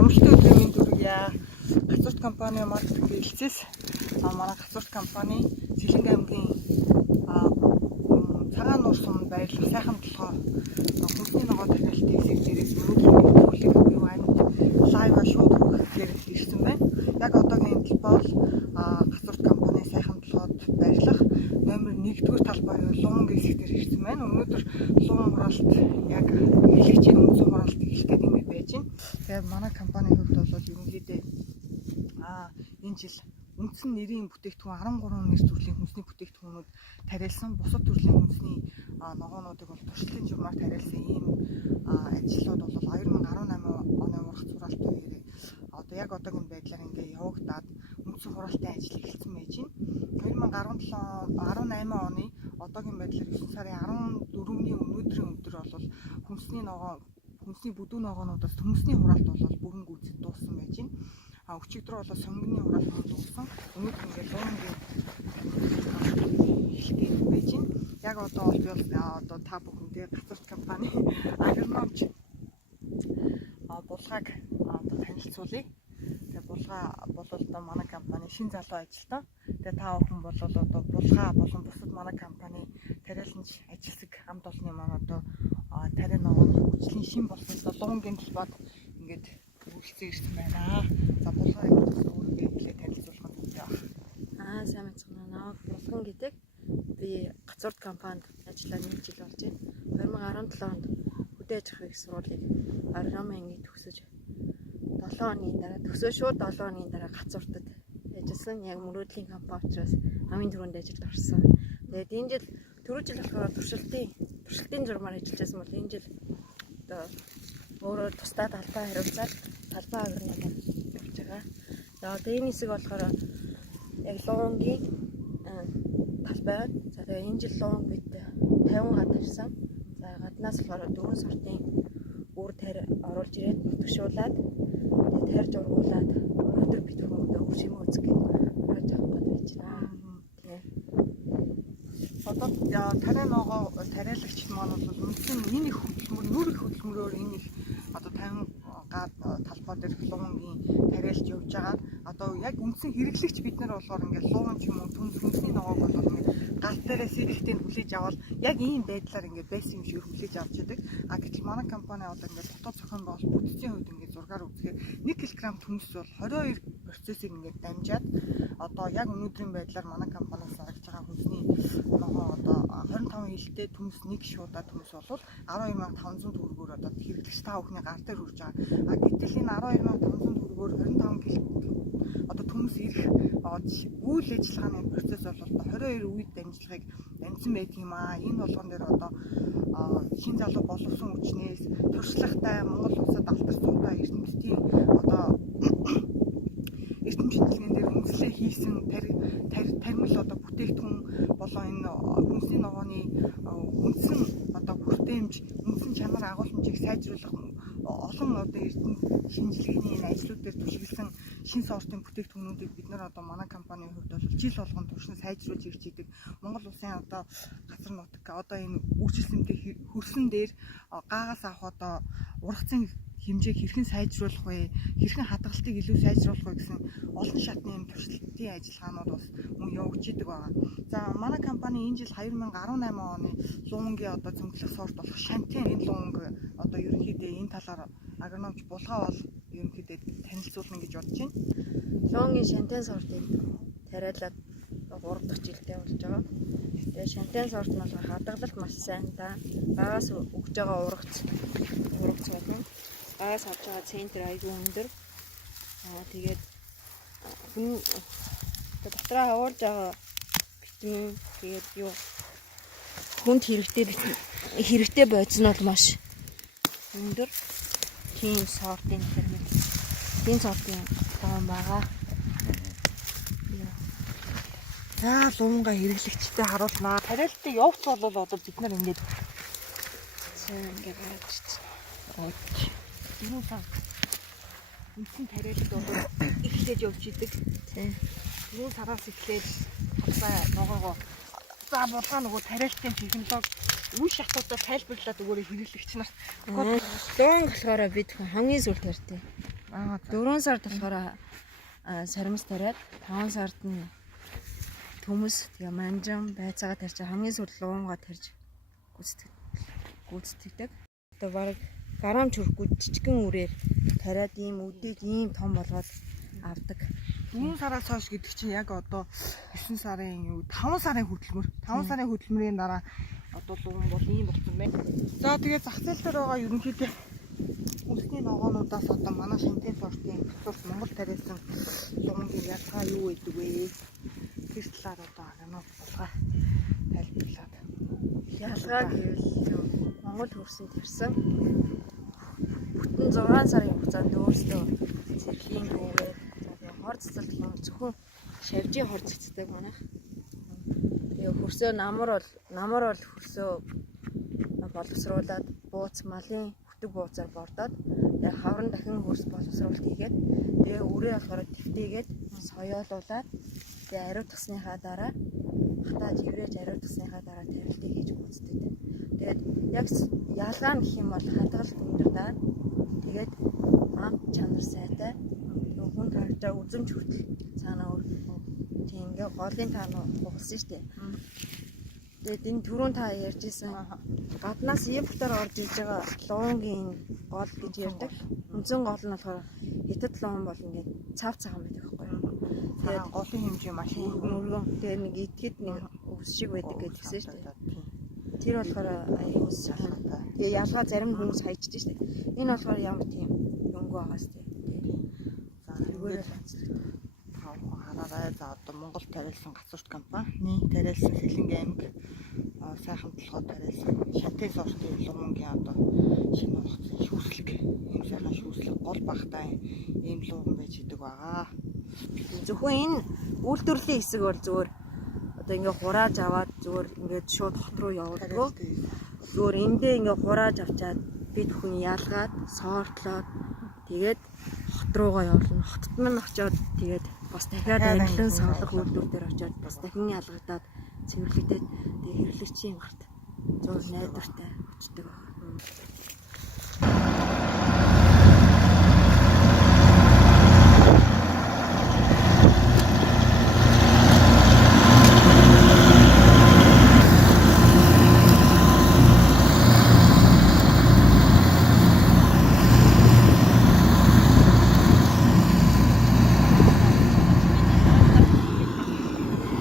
Амралтын өдрийн дөрвья. Гацуурт компани маркетинг хэлцээс манай гацуурт компани Сэлэнг аймгийн цагаан нуур сум байрлал сайхан толгой хүнсний ногоо тариалтын хэсэг дээрээс өнөөдрийн төлөв буюу амьд лайв шууд хүргэхээр ирсэн байна. Яг одоогийн энэ бол гацуурт компани сайхан толгойд байрлах номер 1-р талбай луун хэсэг дээр ирсэн байна. Өнөөдөр луун хураалт яг хэлэгчийн үндсэн хураалт эхлэхэд ингэ байж байна. Тэгээд манай компанийн хувьд бол ерөнхийдөө энэ жил үндсэн нэрийн бүтээгдэхүүн 13 нэр төрлийн хүнсний бүтээгдэхүүнүүд тариалсан. Бусад төрлийн хүнсний ногоонуудыг бол туршлагын журмаар тариалсан ийм ажлууд бол 2018 оны ургац хураалтын үеэр одоо яг одоогийн байдлаар ингээ явагдаад үндсэн хураалтын ажил эхэлсэн байж байна. 2018 оны одоогийн байдлаар 9 сарын 14-ний өнөөдрийн өдөр бол хүнсний бүдүүн ногоонуудаас төмөсний хураалт бол бүрэн гүйцэд дууссан байж байна. Өчигдөр бол сонгоны хураалт дууссан. Өнөөдөр ингээд луунгийн хэлхий байж байна. Яг одоо бол би одоо та бүхэндээ гацуурт компани агрономч булгааг одоо танилцуулъя. Тэгээ булгаа бол одоо манай компани шинэ залуу ажилтан. Тэгээ та бүхэн бол одоо булгаа болон бусад манай компани тариаланч ажилсаг хамт олонны маань одоо тариа ногооны хүчлийн шин болсон луунгийн талбайд ингээд үргэлжлэн ирсэн байна. За булгааг өөрөөр хэлбэл танилцуулах нь үүтэй байна. Сайн мэцгэн аа. Булган гэдэг би гацуурт компанид ажиллаа 1 жил болж байна. 2017 онд хөдөө аж ахуйн сургуулийг агрономын анги төгсөж 7 оны дараа төгсөө шууд 7 оны дараа гацууртад ажилласан. Яг мөрөөдлийн компани учраас хамгийн түрүүнд ажилд орсон. Тэгээд энэ жил түрүү жил болохоор туршилтын журмаар ажиллаж байсан бол энэ жил одоо өөрөөр тусдаа талбай хариуцаад талбай агрономын явж байгаа. За одоо энэ хэсэг болохоор яг луунгийн талбай байна. За тэгээ энэ жил луунг бид 50 гад ирсэн. За гаднаас болохоор 4 сортын үр тари оруулж ирээд нутгшуулаад тэгээд тарьж ургуулад өнөөдөр бид хүмүүстээ хөшимөө үзэх гэж авах гэж байж байна. Одоо тариа ногоо тариалагч маань бол үндсэн энэ их хөдөлмөр, нүр их хөдөлмөрөөр энэ их одоо 50 гад талбай дээр луунгийн тариалж явж байгаа. Одоо яг үндсэн хэрэглэгч бид нар болохоор ингээд луун ч юм уу хүнсний ногоог бол ингээд гал дээрээс ирэхдээ хүлээж аваад яг ийм байдлаар ингээд байсан юм шиг хүлээж авч яадаг. Гэтэл манай компани бол ингээд дотоод зохион байгуулалт бүтцийн хувьд ингээд зургаар үзэхээр 1 кг төмс бол 22 процессыг ингээд дамжаад одоо яг өнөөдрийн байдлаар манай компаниас гаргаж байгаа хүнсний ногоо одоо 25 хилтэй төмс 1 шуудаа төмс бол 12500 төгрөгөөр одоо хэрэглэгч та бүхний гар дээр хүрж байгаа. Гэтэл энэ 12500 төгрөгөөр 25 кг одоо төмс ирэх үйл ажиллагааны процесс бол 22 үед дамжлагыг дамжсан байдаг юм аа. Энэ болгон дээр одоо шин залуу боловсон хүчнээс туршлагатай Монгол улсад алдарсуутай эрдэмтдийн одоо эрдэмтдийн дээр үндэслэл хийсэн тармил одоо бүтээгдэхүүн болоо энэ хүнсний ногооны үндсэн одоо хүртээмж үндсэн чанар агуулмжийг сайжруулах олон одоо эрдэнэ шинжилгээний энэ ажлууд дээр түлхэлсэн шин сортын бүтээгдэхүүнүүдийг бид нар одоо манай компанийн хувьд бол жил болгон туршин сайжруулж ирж идэг. Монгол улсын одоо газар нутаг одоо энэ үйлчлэлтэй хөрсөн дээр гаагаас авах одоо ургацын хэмжээг хэрхэн сайжруулах вэ? Хэрхэн хадгалтыг илүү сайжруулах вэ гэсэн олон шатны юм туршилтын ажиллагаанууд бас мөн явагдаж идэг байна. За манай компани энэ жил 2018 оны луунгийн одоо цөмглөх сорт болох шантен энэ луунг одоо ерөнхийдөө энэ талаар агрономч булгаа бол ерөнхийдөө танилцуулна гэж бодож байна. Луунгийн шантен сортыг тариалаад 3 дахь жилдээ болж байгаа. Тэгээ шантен сорт нь бол хадгалалт маш сайн да. Багаас өгж байгаа ургац байна. Багаас авч байгаа центр айгүй өндөр. Тэгээд дотроо хавуулж байгаа витамин тэгээд юу хүнд хэрэгтэй бодис нь бол маш өндөр. Тийм сортын термин. Тийм сортын тоон байгаа. За луунгаа хэрэглэгчтэй харуулнаа. Тариалтыг явц бол одоо бид нар ингээд ингээд гараад ирчихсэн. Дөрөв сар үндсэн тариалт бол эхлээд явж идэг. Тийм. 4 сараас эхлээд хавцаа ногоогоо за булгаа нөгөө тариалтын технологи үе шатуудаа тайлбарлаад өгөөрэй хэрэглэгч нарт. Луун болохоор бид хамгийн сүүлд ярьтыг. 4 сард болохоор сарамс тариад 5 сард нь төмөс тэгээ манжин байцаагаа тарьж хамгийн сүүлд луунгаа тарьж гүйцэтгэдэг. Одоо баг грамч хүрэхгүй жижигэн үрээр тариад ийм өдийг ийм том болгоод авдаг. 4 сараас хойш гэдэг чинь яг одоо 9 сарын 5 сарын хөдөлмөр. 5 сарын хөдөлмөрийн дараа одоо луун бол ийм болсон байна. За тэгээ зах зээл дээр байгаа ерөнхийдөө үндэсний ногоонуудаас одоо манай шинтэй сортын цус Монгол тариалсан луунгийн ялгаа юу гэдэг вэ? Тэр талаар одоо агнаа булгаа тайлбарлаад. Ялгаа гэвэл Монгол хөрсөн тарьсан бүтэн 6 сарын хугацаанд өөрсдөө зэрлийн дүүгээ хор цэцэл гэх юм зөвхөн шавжийн хор цэцдэг манайх. Тэгээ хөрсөө намар бол хөрсөө боловсруулад бууц малын хөтөг бууцаар бордоод тэгээ хаврын дахин хөрс боловсруулалт хийгээд тэгээ үрээ болохоор твтийгээд соёолуулаад тэгээ ариутгасныхаа дараа хатаа живрээж ариутгасныхаа дараа тарилтыг хийж гүйцэтгэв. Тэгээд яг ялгаа нь гэх юм бол хадгалт өндөрдөө тэгээд амт чанар сайтай хүн таржаа үзэмж хүртэл цаанаа өөр тийм ингээ голын таа хугалсан шүү дээ. Тэгээд энэ түрүүн та ярьжсэн гаднаас импортоор орж иж байгаа луунгийн гол гэж ярьдаг. Үндсэн гол нь болохоор хятад луун бол ингээ цав цагаан байдаг байхгүй юу? Тэгээд голын хэмжээ маш өргөн. Тэгээд нэг итгэд нэг өвс шиг байдаг гэдгийгсэн шүү дээ. Тэр болохоор аюул сайн. Тэгээ ялгаа зарим хүмүүс хайчиж шүү дээ. Энэ болохоор ямар тийм өнгө байгаас тийм. За тэгвэл хараарай. За одоо Монгол тариалсан гацуурт компани тариалсан Сэлэнгийн аймаг сайхан толгой тариалсан шатны сортын луунгийн одоо шинэ хугацааны шүүслэг ийм сайхан шүүслэг гол багтаа ийм луун байж идэг байгаа. Зөвхөн энэ үйлдвэрлэлийн хэсэг бол зүгээр одоо ингээ хурааж аваад зүгээр ингээд шууд хот руу явуулдаг. Зүгээр эндээ ингээ хурааж авчаад бид хүн ялгаад сортлоод тэгээд хот руугаа явуулна. Хотод мань очиод тэгээд бас дахиад англин соолох үйлдвэр дээр очиод бас дахин ялгагдаад цэвэрлэгдээд тэгээд хэрэглэгчийн гарт зур найдвартай очдөг байна.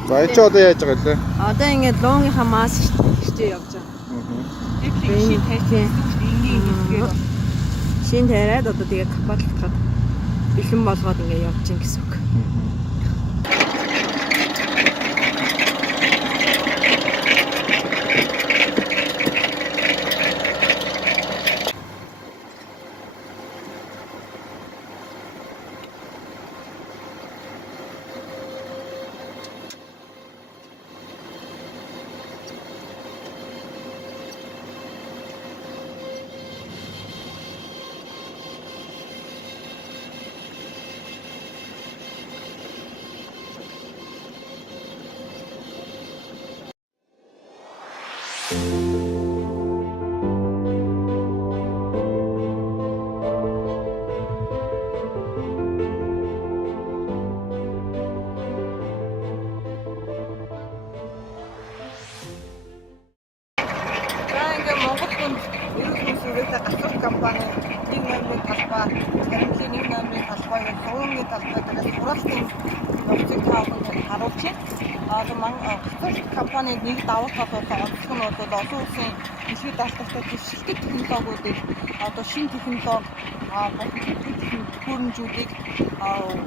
За энэ ч одоо яаж байгаа лээ? Одоо ингээд луунгийнхаа мас ихтэй явж байгаа. Яг шин тайсан энгийн хэлгээд Шин тариад одоо тэгээ капатлахад бэлэн болгоод ингээд явж гин гэсэн үг. Монгол хүнд ерөнхий сүрээтэй гацуурт компани нэг номерын талбай, баримтлын нэг номерын талбай, луунгийн талбай дээрээс хураалтын нөхцөлийг таахад харуулж байна. Гацуурт компани нэг давуу тал бол онцлог нь бол олон улсын дэлхийд даалгавартай дэвшилтэй технологиудыг одоо шинэ технологи төхөөрөмжүүдийг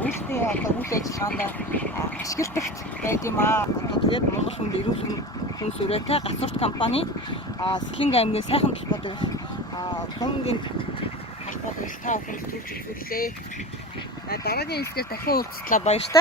үйлдвэрийн одоо үйл ажиллагаанд ашигладагт байд юм аа. Одоо тэгээд Монгол хүнд ерөнхий сүрээтэй гацуурт компани Сэлэнгийн аймгийн сайхан талбай дээр луунгийн талбай дээр та бүхэнд төрж үзүүллээ. Дараагийн хэсгээр дахин уулзтлаа баярлалаа.